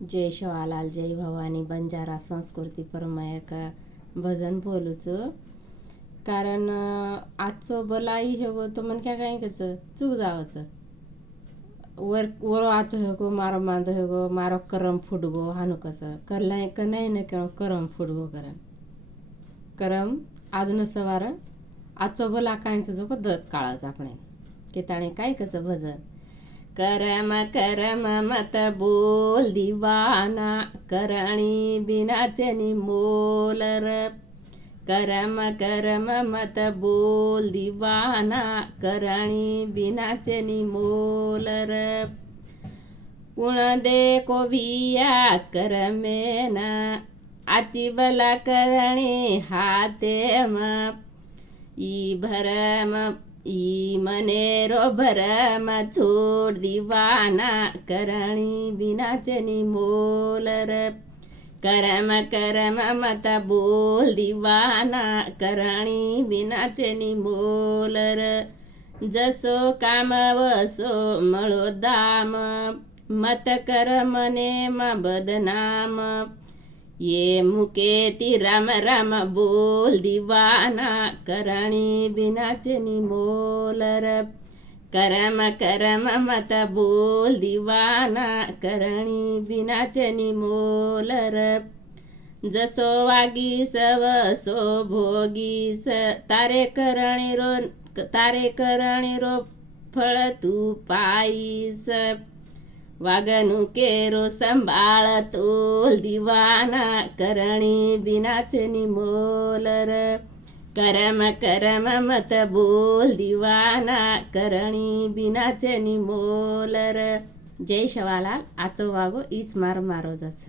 जय शिवालाल जय भवानी बंजारा संस्कृती परमायका भजन बोलूचो कारण आजचो बलाई हेगो तो मन क्या कहीं कच चूक जावच वर वर आचो हेगो मारो मांदो हेगो मारो करम फुटगो हानु कस करलाय कनाय न केळ करम फुटगो करम आज न सवार आजचो बला कायच जो द काळच आपणे केताणे काय कच भजन करम करम मत बोल दीवाना करणी बिनाचनी मोलर करम करम मत बोल दीवाना करणी बिनाचनी मोलर कुण दे को भिया करमेना आची बला करणी हाते ई भरम ई मने रो भरम छोड़ दीवाना करणी बिनाचनी मोलर करम करम मत बोल दीवाना करणी बिनाचनी मोलर जसो काम वसो मळो दाम मत कर मने मा बदनाम ये मुके ती राम राम बोल दीवाना करणी बिनाचनी मोलर करम करम मत बोल दीवाना करणी बिनाचनी मोलर जसो वागीस वसो भोगीस तारे करणी रो फळ तू पाईस वागनु केरो संभाळ तोल दीवाना करणी बिनाचनी मोलर करम करम मत बोल दीवाना करणी बिनाचनी मोलर जय शिवालाल आचो वागो इच मारो जाच